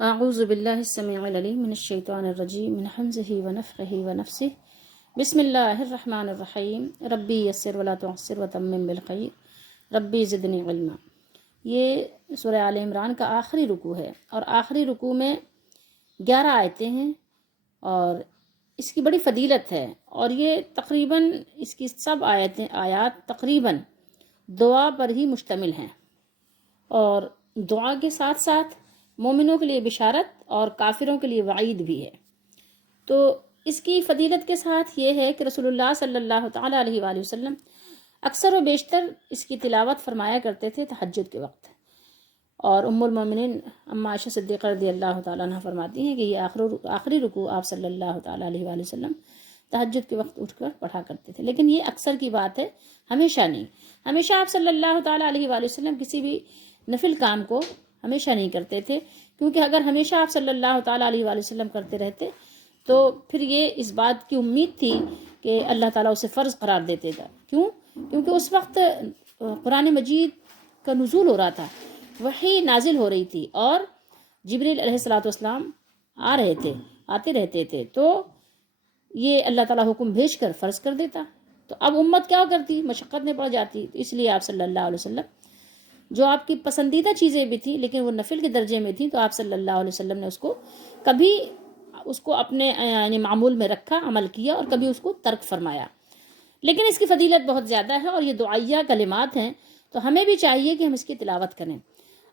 اعوذ باللہ السمیع العلیم من الشیطان الرجیم من حمزہ ونفخہ ونفسہ بسم اللہ الرحمن الرحیم ربی یسر ولا تعسر وتمم بالخیر ربی زدنی علما۔ یہ سورہ آل عمران کا آخری رکوع ہے اور آخری رکوع میں 11 آیتیں ہیں اور اس کی بڑی فضیلت ہے، اور یہ تقریباً اس کی سب آیات تقریباً دعا پر ہی مشتمل ہیں، اور دعا کے ساتھ ساتھ مومنوں کے لیے بشارت اور کافروں کے لیے وعید بھی ہے۔ تو اس کی فضیلت کے ساتھ یہ ہے کہ رسول اللہ صلی اللہ تعالیٰ علیہ وآلہ وسلم اکثر و بیشتر اس کی تلاوت فرمایا کرتے تھے تہجد کے وقت، اور ام المومنین اما عائشہ صدیقہ رضی اللہ تعالیٰ عنہ فرماتی ہیں کہ یہ آخری رکوع آپ صلی اللہ تعالیٰ علیہ وآلہ وسلم تہجد کے وقت اٹھ کر پڑھا کرتے تھے، لیکن یہ اکثر کی بات ہے، ہمیشہ نہیں۔ ہمیشہ آپ صلی اللہ تعالیٰ علیہ وآلہ وسلم کسی بھی نفل کام کو ہمیشہ نہیں کرتے تھے، کیونکہ اگر ہمیشہ آپ صلی اللہ تعالیٰ علیہ وآلہ وسلم کرتے رہتے تو پھر یہ اس بات کی امید تھی کہ اللہ تعالیٰ اسے فرض قرار دیتے گا۔ کیونکہ اس وقت قرآن مجید کا نزول ہو رہا تھا، وحی نازل ہو رہی تھی، اور جبریل علیہ والسلام آتے رہتے تھے، تو یہ اللہ تعالیٰ حکم بھیج کر فرض کر دیتا، تو اب امت کیا کرتی، مشقت میں پڑ جاتی۔ تو اس لیے آپ صلی اللہ علیہ وسلم جو آپ کی پسندیدہ چیزیں بھی تھیں لیکن وہ نفل کے درجے میں تھیں، تو آپ صلی اللہ علیہ وسلم نے کبھی اس کو اپنے یعنی معمول میں رکھا، عمل کیا، اور کبھی اس کو ترک فرمایا۔ لیکن اس کی فضیلت بہت زیادہ ہے اور یہ دعائیہ کلمات ہیں، تو ہمیں بھی چاہیے کہ ہم اس کی تلاوت کریں۔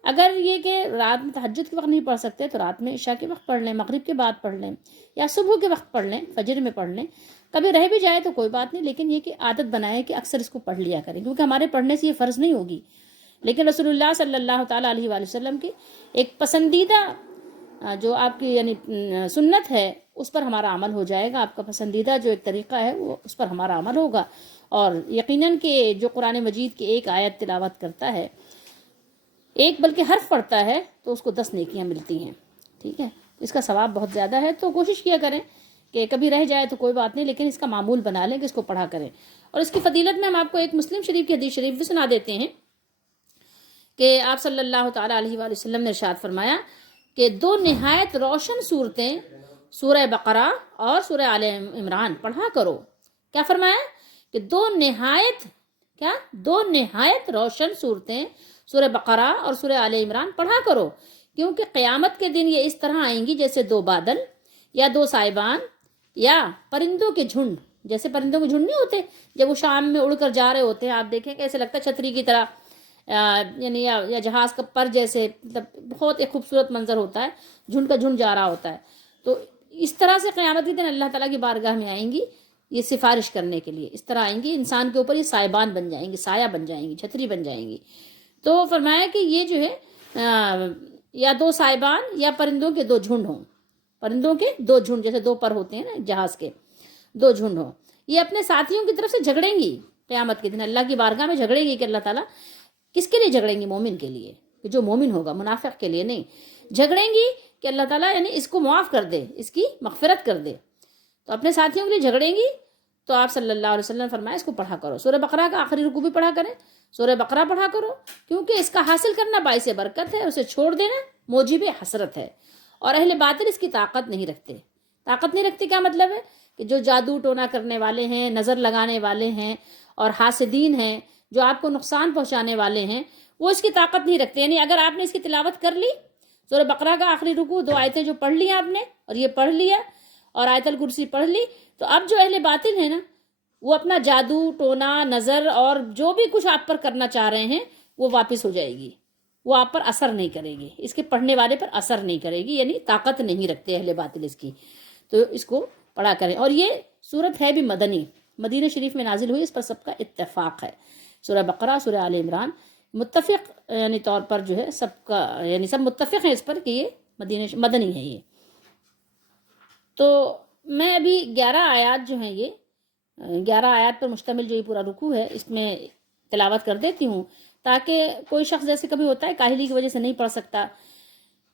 اگر یہ کہ رات میں تہجد کے وقت نہیں پڑھ سکتے تو رات میں عشاء کے وقت پڑھ لیں، مغرب کے بعد پڑھ لیں، یا صبح کے وقت پڑھ لیں، فجر میں پڑھ لیں۔ کبھی رہ بھی جائے تو کوئی بات نہیں، لیکن یہ کہ عادت بنائیں کہ اکثر اس کو پڑھ لیا کریں، کیونکہ ہمارے پڑھنے سے یہ فرض نہیں ہوگی، لیکن رسول اللہ صلی اللہ تعالیٰ علیہ وآلہ وسلم کی ایک پسندیدہ جو آپ کی یعنی سنت ہے اس پر ہمارا عمل ہو جائے گا، آپ کا پسندیدہ جو ایک طریقہ ہے وہ اس پر ہمارا عمل ہوگا، اور یقیناً کہ جو قرآن مجید کی ایک آیت تلاوت کرتا ہے، ایک بلکہ حرف پڑھتا ہے، تو اس کو 10 نیکیاں ملتی ہیں، ٹھیک ہے، اس کا ثواب بہت زیادہ ہے۔ تو کوشش کیا کریں کہ کبھی رہ جائے تو کوئی بات نہیں، لیکن اس کا معمول بنا لیں کہ اس کو پڑھا کریں۔ اور اس کی فضیلت میں ہم آپ کو ایک مسلم شریف کی حدیث شریف بھی سنا دیتے ہیں کہ آپ صلی اللہ تعالیٰ علیہ وآلہ وسلم نے ارشاد فرمایا کہ 2 نہایت روشن صورتیں سورہ بقرہ اور سورہ آل عمران پڑھا کرو۔ کیا فرمایا کہ 2 نہایت روشن صورتیں سورہ بقرہ اور سورہ آل عمران پڑھا کرو، کیونکہ قیامت کے دن یہ اس طرح آئیں گی جیسے 2 بادل یا 2 سائبان یا پرندوں کے جھنڈ۔ جیسے پرندوں کے جھنڈ نہیں ہوتے جب وہ شام میں اڑ کر جا رہے ہوتے ہیں، آپ دیکھیں کیسے لگتا ہے چھتری کی طرح، یعنی یا جہاز کا پر جیسے، مطلب بہت ایک خوبصورت منظر ہوتا ہے، جھنڈ کا جھنڈ جا رہا ہوتا ہے۔ تو اس طرح سے قیامت کے دن اللہ تعالیٰ کی بارگاہ میں آئیں گی یہ سفارش کرنے کے لیے، اس طرح آئیں گی، انسان کے اوپر یہ سائبان بن جائیں گی، سایہ بن جائیں گی، چھتری بن جائیں گی۔ تو فرمایا کہ یہ جو ہے یا 2 سائبان یا پرندوں کے 2 جھنڈ ہوں، پرندوں کے 2 جھنڈ، جیسے 2 پر ہوتے ہیں نا جہاز کے، 2 جھنڈ ہوں، یہ اپنے ساتھیوں کی طرف سے جھگڑیں گی قیامت کے دن، اللہ کی بارگاہ میں جھگڑیں گی کہ اللہ تعالیٰ کس کے لیے جھگڑیں گی؟ مومن کے لیے، کہ جو مومن ہوگا، منافق کے لیے نہیں، جھگڑیں گی کہ اللہ تعالیٰ یعنی اس کو معاف کر دے، اس کی مغفرت کر دے، تو اپنے ساتھیوں کے لیے جھگڑیں گی۔ تو آپ صلی اللہ علیہ وسلم فرمایا اس کو پڑھا کرو، سورہ بقرہ کا آخری رکوع بھی پڑھا کریں، سورہ بقرہ پڑھا کرو، کیونکہ اس کا حاصل کرنا باعث برکت ہے، اسے چھوڑ دینا موجب حسرت ہے، اور اہل باطل اس کی طاقت نہیں رکھتے۔ کیا مطلب ہے کہ جو جادو ٹونا کرنے والے ہیں، نظر لگانے والے ہیں اور حاسدین ہیں، جو آپ کو نقصان پہنچانے والے ہیں، وہ اس کی طاقت نہیں رکھتے۔ یعنی اگر آپ نے اس کی تلاوت کر لی، سورہ بقرہ کا آخری رکوع 2 آیتیں جو پڑھ لی آپ نے، اور یہ پڑھ لیا، اور آیت الکرسی پڑھ لی، تو اب جو اہل باطل ہیں نا، وہ اپنا جادو ٹونا نظر اور جو بھی کچھ آپ پر کرنا چاہ رہے ہیں وہ واپس ہو جائے گی، وہ آپ پر اثر نہیں کرے گی، اس کے پڑھنے والے پر اثر نہیں کرے گی، یعنی طاقت نہیں رکھتے اہل باطل اس کی۔ تو اس کو پڑھا کریں، اور یہ صورت ہے بھی مدنی، مدینہ شریف میں نازل ہوئی، اس پر سب کا اتفاق ہے۔ سورہ بقرہ، سورہ آل عمران متفق یعنی طور پر جو ہے سب کا، یعنی سب متفق ہیں اس پر کہ یہ مدنی ہے یہ۔ تو میں ابھی 11 آیات جو ہیں، یہ 11 آیات پر مشتمل جو یہ پورا رکوع ہے، اس میں تلاوت کر دیتی ہوں، تاکہ کوئی شخص جیسے کبھی ہوتا ہے کاہلی کی وجہ سے نہیں پڑھ سکتا،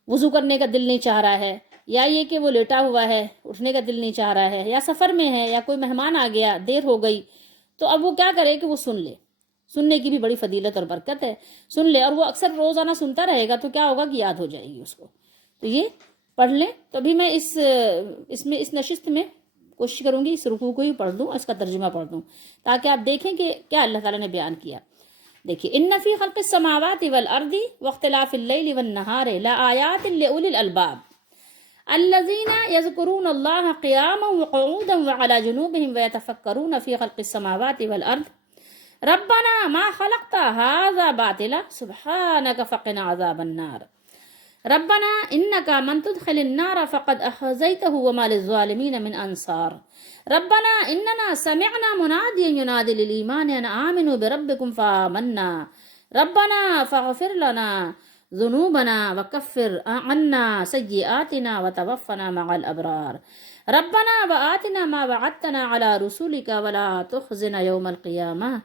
وضو کرنے کا دل نہیں چاہ رہا ہے، یا یہ کہ وہ لیٹا ہوا ہے اٹھنے کا دل نہیں چاہ رہا ہے، یا سفر میں ہے، یا کوئی مہمان آ گیا دیر ہو گئی، تو اب وہ کیا کرے کہ وہ سن لے۔ سننے کی بھی بڑی فضیلت اور برکت ہے، سن لے، اور وہ اکثر روزانہ سنتا رہے گا تو کیا ہوگا کہ یاد ہو جائے گی اس کو۔ تو یہ پڑھ لیں. تو ابھی میں اس نشست میں کوشش کروں گی اس رکوع کو ہی پڑھ دوں، اس کا ترجمہ پڑھ دوں، تاکہ آپ دیکھیں کہ کیا اللہ تعالیٰ نے بیان کیا. دیکھیے، ان فی خلق السماوات والارض واختلاف اللیل والنہار لآیات لأولی الالباب الذین یذکرون اللہ قیاما وقعودا وعلی جنوبہم ویتفکرون فی خلق السماوات والارض ربنا ما خلقت هذا باطلا سبحانک فقنا عذاب النار ربنا انک من تدخل النار فقد اخزیتہ وما للظالمین من انصار ربنا اننا سمعنا منادیا ینادی للایمان ان آمنوا بربکم فآمنا ربنا فاغفر لنا ذنوبنا وکفر عنا سیئاتنا وتوفنا مع الابرار ربنا وآتنا ما وعدتنا على رسولك ولا تخزنا يوم القيامة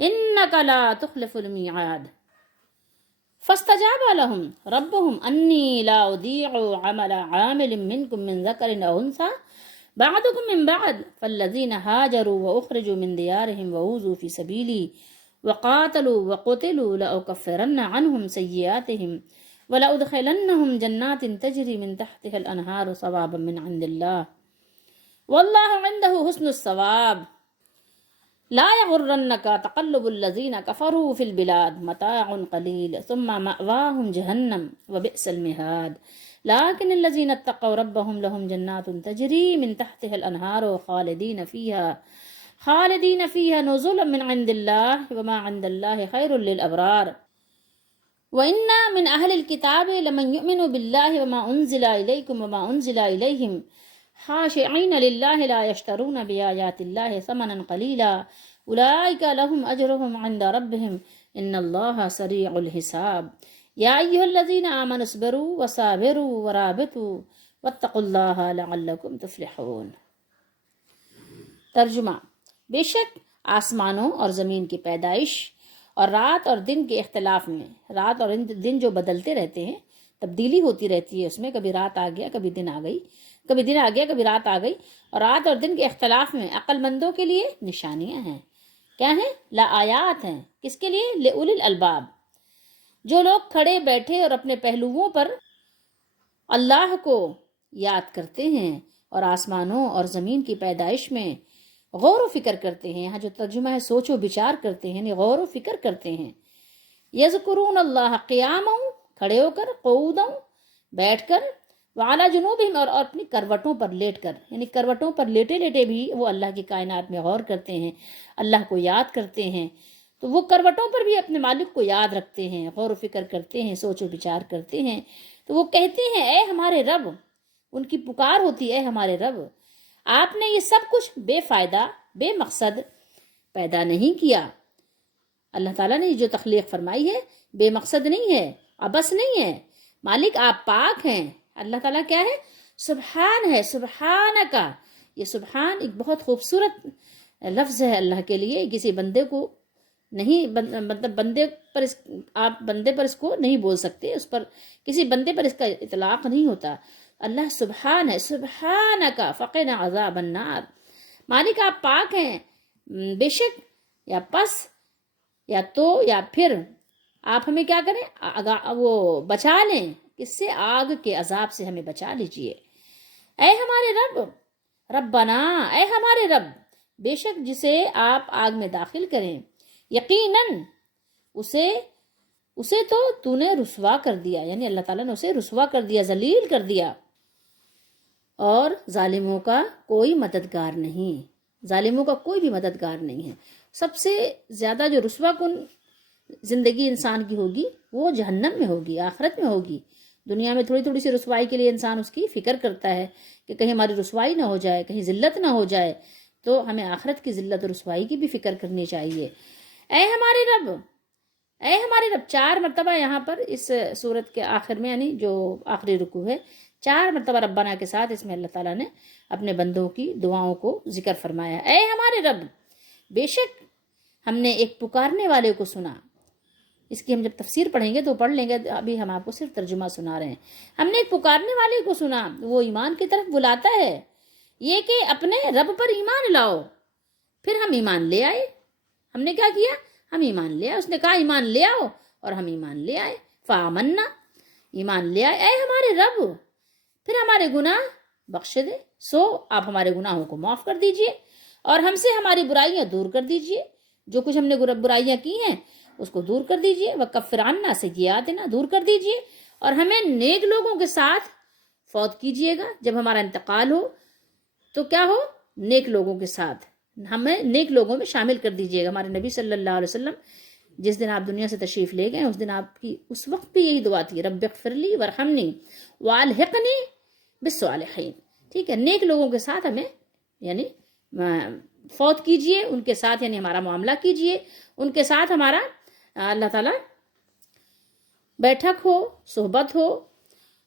انك لا تخلف الميعاد فاستجاب لهم ربهم انی لا اضيع عمل عامل منكم من ذكر او انثى بعضكم من بعض فالذين هاجروا واخرجوا من ديارهم وأوذوا في سبيلي وقاتلوا وقتلوا لأكفرن عنهم سيئاتهم ولأدخلنهم جنات تجري من تحتها الأنهار ثوابا من عند الله والله عنده حسن الثواب لا يغرنك تقلب الذين كفروا في البلاد متاع قليل ثم مأواهم جهنم وبئس المهاد لكن الذين اتقوا ربهم لهم جنات تجري من تحتها الأنهار خالدين فيها نزلا من عند الله وما عند الله خير للأبرار وإن من أهل الكتاب لمن يؤمن بالله وما أنزل إليكم وما أنزل إليهم خاشعين لله لا يشترون بآيات الله ثمنا قليلا أولئك لهم أجرهم عند ربهم إن الله سريع الحساب يا أيها الذين آمنوا اصبروا وصابروا ورابطوا واتقوا الله لعلكم تفلحون. ترجمہ: بے شک آسمانوں اور زمین کی پیدائش اور رات اور دن کے اختلاف میں، رات اور دن جو بدلتے رہتے ہیں، تبدیلی ہوتی رہتی ہے اس میں، کبھی رات آ گیا کبھی دن آ گئی، کبھی دن آ گیا کبھی رات آ گئی، اور رات اور دن کے اختلاف میں عقل مندوں کے لیے نشانیاں ہیں. کیا ہیں؟ لآیات ہیں. کس کے لیے؟ لأولی الالباب، جو لوگ کھڑے بیٹھے اور اپنے پہلوؤں پر اللہ کو یاد کرتے ہیں اور آسمانوں اور زمین کی پیدائش میں غور و فکر کرتے ہیں. یہاں جو ترجمہ ہے سوچ و بچار کرتے ہیں، یعنی غور و فکر کرتے ہیں. یذکرون اللہ قیاما، کھڑے ہو کر، قعودا، بیٹھ کر، وعلی جنوبہم، اور اپنی کروٹوں پر لیٹ کر، یعنی کروٹوں پر لیٹے لیٹے بھی وہ اللہ کی کائنات میں غور کرتے ہیں، اللہ کو یاد کرتے ہیں. تو وہ کروٹوں پر بھی اپنے مالک کو یاد رکھتے ہیں، غور و فکر کرتے ہیں، سوچ و بچار کرتے ہیں. تو وہ کہتے ہیں اے ہمارے رب، ان کی پکار ہوتی ہے اے ہمارے رب، آپ نے یہ سب کچھ بے فائدہ، بے مقصد پیدا نہیں کیا. اللہ تعالیٰ نے جو تخلیق فرمائی ہے بے مقصد نہیں ہے، عبث نہیں ہے. مالک آپ پاک ہیں. اللہ تعالیٰ کیا ہے؟ سبحان ہے. سبحانکا، یہ سبحان ایک بہت خوبصورت لفظ ہے اللہ کے لیے. کسی بندے کو نہیں، مطلب بندے پر آپ بندے پر اس کو نہیں بول سکتے، اس پر کسی بندے پر اس کا اطلاق نہیں ہوتا. اللہ سبحان ہے. سبحانکا فقنا عذاب النار، مالک آپ پاک ہیں، بے شک یا پس یا تو یا پھر آپ ہمیں کیا کریں؟ وہ بچا لیں. کس سے؟ آگ کے عذاب سے ہمیں بچا لیجئے. اے ہمارے رب، ربنا، اے ہمارے رب، بے شک جسے آپ آگ میں داخل کریں، یقیناً اسے تو نے رسوا کر دیا، یعنی اللہ تعالیٰ نے اسے رسوا کر دیا، ذلیل کر دیا. اور ظالموں کا کوئی مددگار نہیں، ظالموں کا کوئی بھی مددگار نہیں ہے. سب سے زیادہ جو رسوا کن زندگی انسان کی ہوگی وہ جہنم میں ہوگی، آخرت میں ہوگی. دنیا میں تھوڑی تھوڑی سی رسوائی کے لیے انسان اس کی فکر کرتا ہے کہ کہیں ہماری رسوائی نہ ہو جائے، کہیں ذلت نہ ہو جائے. تو ہمیں آخرت کی ذلت و رسوائی کی بھی فکر کرنی چاہیے. اے ہمارے رب، اے ہمارے رب، 4 مرتبہ یہاں پر اس سورت کے آخر میں، یعنی جو آخری رکوع ہے، 4 مرتبہ ربنا کے ساتھ اس میں اللہ تعالیٰ نے اپنے بندوں کی دعاؤں کو ذکر فرمایا. اے ہمارے رب، بے شک ہم نے ایک پکارنے والے کو سنا. اس کی ہم جب تفسیر پڑھیں گے تو پڑھ لیں گے، ابھی ہم آپ کو صرف ترجمہ سنا رہے ہیں. ہم نے ایک پکارنے والے کو سنا، وہ ایمان کی طرف بلاتا ہے، یہ کہ اپنے رب پر ایمان لاؤ. پھر ہم ایمان لے آئے. ہم نے کیا کیا؟ ہم ایمان لے آئے. اس نے کہا ایمان لے آؤ، اور ہم ایمان لے آئے. فآمنا، ایمان لے آئے، اے ہمارے رب پھر ہمارے گناہ بخش دے، سو آپ ہمارے گناہوں کو معاف کر دیجئے اور ہم سے ہماری برائیاں دور کر دیجئے، جو کچھ ہم نے برائیاں کی ہیں اس کو دور کر دیجئے، وکفر عنا سیئاتنا، دور کر دیجئے، اور ہمیں نیک لوگوں کے ساتھ فوت کیجئے گا، جب ہمارا انتقال ہو تو کیا ہو، نیک لوگوں کے ساتھ ہمیں نیک لوگوں میں شامل کر دیجئے گا۔ ہمارے نبی صلی اللہ علیہ وسلم جس دن آپ دنیا سے تشریف لے گئے اس دن آپ کی اس وقت بھی یہی دعا تھی، رب اغفر لی وارحمنی والحقنی بالصالحین، ٹھیک ہے، نیک لوگوں کے ساتھ ہمیں یعنی فوت کیجئے، ان کے ساتھ یعنی ہمارا معاملہ کیجئے، ان کے ساتھ ہمارا اللہ تعالیٰ بیٹھک ہو، صحبت ہو،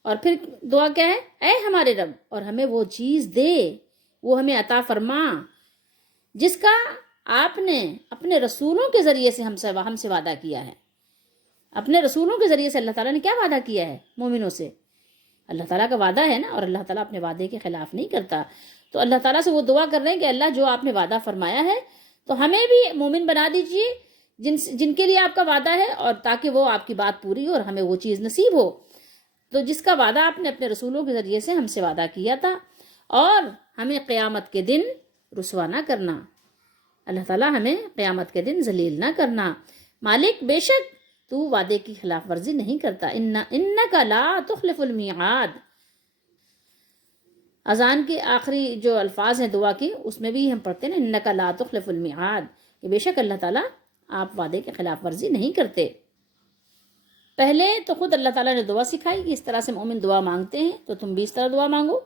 اور پھر دعا کیا ہے، اے ہمارے رب اور ہمیں وہ چیز دے، وہ ہمیں عطا فرما جس کا آپ نے اپنے رسولوں کے ذریعے سے ہم سے وعدہ کیا ہے۔ اپنے رسولوں کے ذریعے سے اللہ تعالیٰ نے کیا وعدہ کیا ہے مومنوں سے؟ اللہ تعالیٰ کا وعدہ ہے نا، اور اللہ تعالیٰ اپنے وعدے کے خلاف نہیں کرتا، تو اللہ تعالیٰ سے وہ دعا کر رہے ہیں کہ اللہ جو آپ نے وعدہ فرمایا ہے تو ہمیں بھی مومن بنا دیجئے جن کے لیے آپ کا وعدہ ہے، اور تاکہ وہ آپ کی بات پوری ہو اور ہمیں وہ چیز نصیب ہو تو جس کا وعدہ آپ نے اپنے رسولوں کے ذریعے سے ہم سے وعدہ کیا تھا، اور ہمیں قیامت کے دن رسوا نہ کرنا، اللہ تعالیٰ ہمیں قیامت کے دن ذلیل نہ کرنا۔ مالک بے شک تو وعدے کی خلاف ورزی نہیں کرتا، انک لا تخلف المیعاد۔ اذان کے آخری جو الفاظ ہیں دعا کی اس میں بھی ہم پڑھتے ہیں انک لا تخلف المیعاد، کہ بے شک اللہ تعالیٰ آپ وعدے کی خلاف ورزی نہیں کرتے۔ پہلے تو خود اللہ تعالیٰ نے دعا سکھائی کہ اس طرح سے مومن دعا مانگتے ہیں تو تم بھی اس طرح دعا مانگو،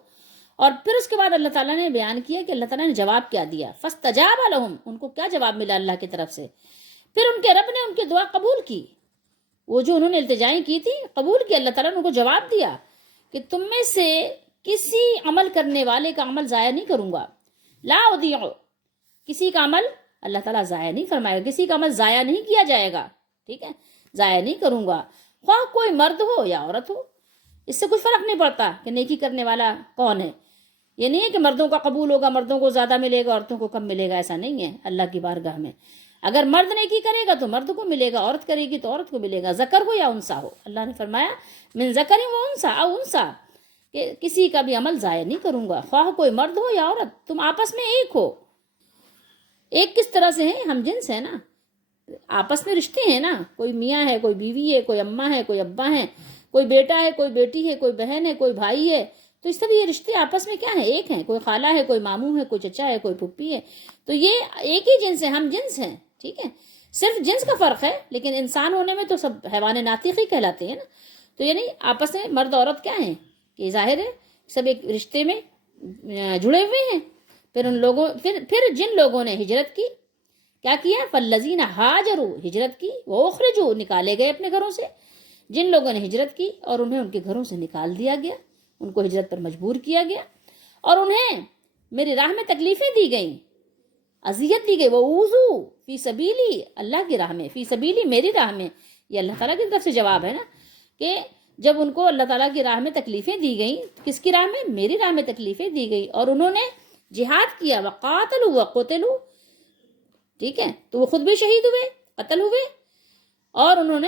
اور پھر اس کے بعد اللہ تعالیٰ نے بیان کیا کہ اللہ تعالیٰ نے جواب کیا دیا، فاستجاب لہم، ان کو کیا جواب ملا اللہ کی طرف سے، پھر ان کے رب نے ان کی دعا قبول کی، وہ جو انہوں نے التجائیں کی تھی قبول کی، اللہ تعالیٰ نے ان کو جواب دیا کہ تم میں سے کسی عمل کرنے والے کا عمل ضائع نہیں کروں گا، لا اضیع، کسی کا عمل اللہ تعالیٰ ضائع نہیں فرمائے گا، کسی کا عمل ضائع نہیں کیا جائے گا، ٹھیک ہے، ضائع نہیں کروں گا، خواہ کوئی مرد ہو یا عورت ہو، اس سے کوئی فرق نہیں پڑتا کہ نیکی کرنے والا کون ہے، یہ نہیں ہے کہ مردوں کا قبول ہوگا، مردوں کو زیادہ ملے گا، عورتوں کو کم ملے گا، ایسا نہیں ہے اللہ کی بارگاہ میں، اگر مرد نیکی کرے گا تو مرد کو ملے گا، عورت کرے گی تو عورت کو ملے گا، ذکر ہو یا انثی ہو، اللہ نے فرمایا من ذکر و انثی او انثی، کہ کسی کا بھی عمل ضائع نہیں کروں گا، خواہ کوئی مرد ہو یا عورت، تم آپس میں ایک ہو۔ ایک کس طرح سے ہیں، ہم جنس ہیں نا، آپس میں رشتے ہیں نا، کوئی میاں ہے، کوئی بیوی ہے، کوئی اماں ہے، کوئی ابا ہے، کوئی بیٹا ہے، کوئی بیٹی ہے، کوئی بہن ہے، کوئی بھائی ہے، تو اس طرح یہ رشتے آپس میں کیا ہیں، ایک ہیں، کوئی خالہ ہے، کوئی ماموں ہے، کوئی چچا ہے، کوئی پھپھی ہے، تو یہ ایک ہی جنس ہے، ہم جنس ہیں، ٹھیک ہے، صرف جنس کا فرق ہے، لیکن انسان ہونے میں تو سب حیوان ناطق ہی کہلاتے ہیں نا، تو یعنی آپس میں مرد عورت کیا ہیں کہ ظاہر ہے سب ایک رشتے میں جڑے ہوئے ہیں۔ پھر جن لوگوں نے ہجرت کی، کیا کیا، فالذین ہاجروا، ہجرت کی، واخرجوا، نکالے گئے اپنے گھروں سے، جن لوگوں نے ہجرت کی اور انہیں ان کے گھروں سے نکال دیا گیا، ان کو ہجرت پر مجبور کیا گیا، اور انہیں میری راہ میں تکلیفیں دی گئیں، اذیت دی گئی، وہ اوذوا فی سبیلی، اللہ کی راہ میں، فی سبیلی میری راہ میں، یہ اللہ تعالیٰ کی طرف سے جواب ہے نا، کہ جب ان کو اللہ تعالیٰ کی راہ میں تکلیفیں دی گئیں، کس کی راہ میں، میری راہ میں تکلیفیں دی گئی، اور انہوں نے جہاد کیا، وقاتلوا وقتلوا، ٹھیک ہے، تو وہ خود بھی شہید ہوئے، قتل ہوئے، اور انہوں نے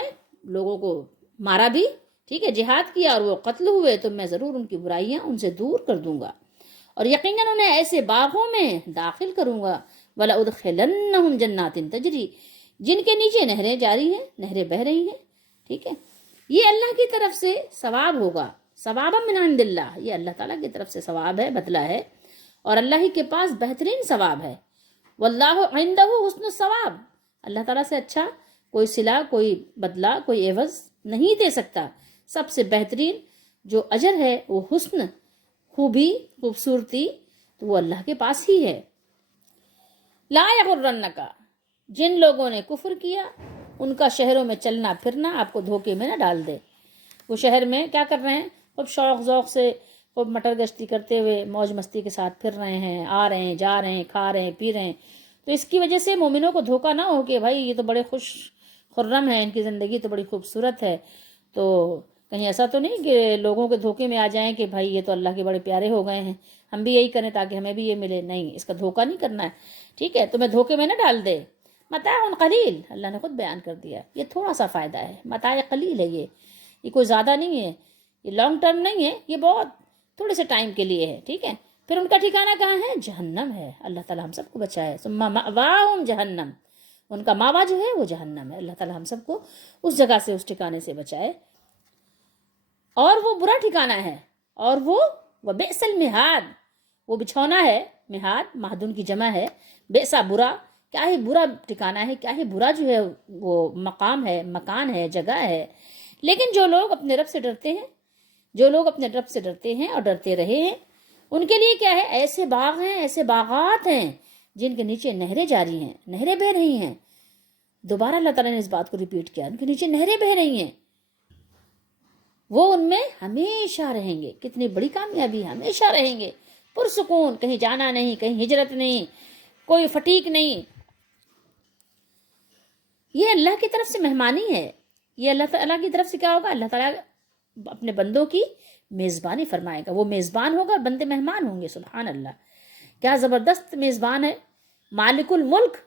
لوگوں کو مارا بھی، ٹھیک ہے، جہاد کیا اور وہ قتل ہوئے، تو میں ضرور ان کی برائیاں ان سے دور کر دوں گا، اور یقیناً انہیں ایسے باغوں میں داخل کروں گا، وَلَأُدْخِلَنَّهُمْ جَنَّاتٍ تَجْرِي، جن کے نیچے نہریں جاری ہیں، نہریں بہہ رہی ہیں، ٹھیک ہے، یہ اللہ کی طرف سے ثواب ہوگا، ثوابا من عند اللہ، یہ اللہ تعالیٰ کی طرف سے ثواب ہے، بدلہ ہے، اور اللہ ہی کے پاس بہترین ثواب ہے، واللہ عندہ حسن الثواب، اللہ تعالیٰ سے اچھا کوئی صلہ، کوئی بدلہ، کوئی عوض نہیں دے سکتا، سب سے بہترین جو اجر ہے وہ حسن، خوبی، خوبصورتی، تو وہ اللہ کے پاس ہی ہے۔ لا یغرنک، جن لوگوں نے کفر کیا ان کا شہروں میں چلنا پھرنا آپ کو دھوکے میں نہ ڈال دے، وہ شہر میں کیا کر رہے ہیں، خوب شوق ذوق سے خوب مٹر گشتی کرتے ہوئے موج مستی کے ساتھ پھر رہے ہیں، آ رہے ہیں، جا رہے ہیں، کھا رہے ہیں، پی رہے ہیں، تو اس کی وجہ سے مومنوں کو دھوکہ نہ ہو کہ بھائی یہ تو بڑے خوش خرم ہیں، ان کی زندگی تو بڑی خوبصورت ہے، تو کہیں ایسا تو نہیں کہ لوگوں کے دھوکے میں آ جائیں کہ بھائی یہ تو اللہ کے بڑے پیارے ہو گئے ہیں، ہم بھی یہی کریں تاکہ ہمیں بھی یہ ملے، نہیں، اس کا دھوکہ نہیں کرنا ہے، ٹھیک ہے، تمہیں دھوکے میں نہ ڈال دے، متاع قلیل، اللہ نے خود بیان کر دیا، یہ تھوڑا سا فائدہ ہے، متاع قلیل ہے یہ، یہ کوئی زیادہ نہیں ہے، یہ لانگ ٹرم نہیں ہے، یہ بہت تھوڑے سے ٹائم کے لیے ہے، ٹھیک ہے. پھر ان کا ٹھکانہ کہاں ہے؟ جہنم ہے. اللہ تعالیٰ ہم سب کو بچائے. ثم مأواہم جہنم، ان کا ماوا جو ہے وہ جہنم ہے. اللہ تعالیٰ ہم سب کو اس جگہ سے، اس ٹھکانے سے بچائے. اور وہ برا ٹھکانہ ہے، اور وہ بئس المہاد، وہ بچھونا ہے. مہاد مہدون کی جمع ہے. بئسا برا، کیا ہی برا ٹھکانہ ہے، کیا ہی برا جو ہے وہ مقام ہے، مکان ہے، جگہ ہے. لیکن جو لوگ اپنے رب سے ڈرتے ہیں، جو لوگ اپنے رب سے ڈرتے ہیں اور ڈرتے رہے ہیں، ان کے لیے کیا ہے؟ ایسے باغ ہیں، ایسے باغات ہیں جن کے نیچے نہریں جاری ہیں، نہریں بہہ رہی ہیں. دوبارہ اللہ تعالیٰ نے اس بات کو ریپیٹ کیا، ان کے نیچے نہریں بہہ رہی ہیں، وہ ان میں ہمیشہ رہیں گے. کتنی بڑی کامیابی، ہمیشہ رہیں گے پرسکون، کہیں جانا نہیں، کہیں ہجرت نہیں، کوئی فٹیک نہیں. یہ اللہ کی طرف سے مہمانی ہے. یہ اللہ تعالیٰ کی طرف سے کیا ہوگا؟ اللہ تعالیٰ اپنے بندوں کی میزبانی فرمائے گا. وہ میزبان ہوگا، بندے مہمان ہوں گے. سبحان اللہ، کیا زبردست میزبان ہے. مالک الملک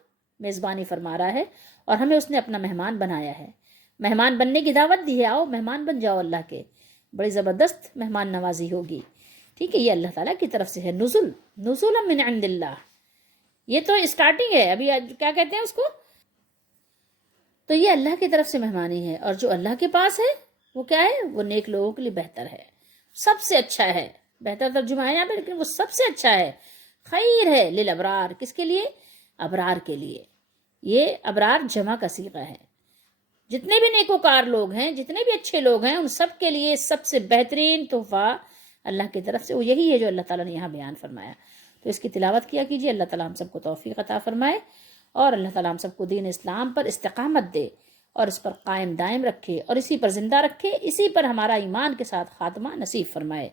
میزبانی فرما رہا ہے اور ہمیں اس نے اپنا مہمان بنایا ہے. مہمان بننے کی دعوت دی ہے، آؤ مہمان بن جاؤ اللہ کے. بڑی زبردست مہمان نوازی ہوگی، ٹھیک ہے. یہ اللہ تعالیٰ کی طرف سے ہے. نزول من عند اللہ، یہ تو اسٹارٹنگ ہے. ابھی کیا کہتے ہیں اس کو؟ تو یہ اللہ کی طرف سے مہمانی ہے. اور جو اللہ کے پاس ہے وہ کیا ہے؟ وہ نیک لوگوں کے لیے بہتر ہے، سب سے اچھا ہے. بہتر ترجمہ ہے یہاں پہ، لیکن وہ سب سے اچھا ہے. خیر ہے للابرار، کس کے لیے؟ ابرار کے لیے. یہ ابرار جمع کا صیغہ ہے. جتنے بھی نیکوکار لوگ ہیں، جتنے بھی اچھے لوگ ہیں، ان سب کے لیے سب سے بہترین تحفہ اللہ کی طرف سے وہ یہی ہے جو اللہ تعالیٰ نے یہاں بیان فرمایا. تو اس کی تلاوت کیا کیجیے. اللہ تعالیٰ ہم سب کو توفیق عطا فرمائے، اور اللہ تعالیٰ ہم سب کو دین اسلام پر استقامت دے اور اس پر قائم دائم رکھے اور اسی پر زندہ رکھے، اسی پر ہمارا ایمان کے ساتھ خاتمہ نصیب فرمائے.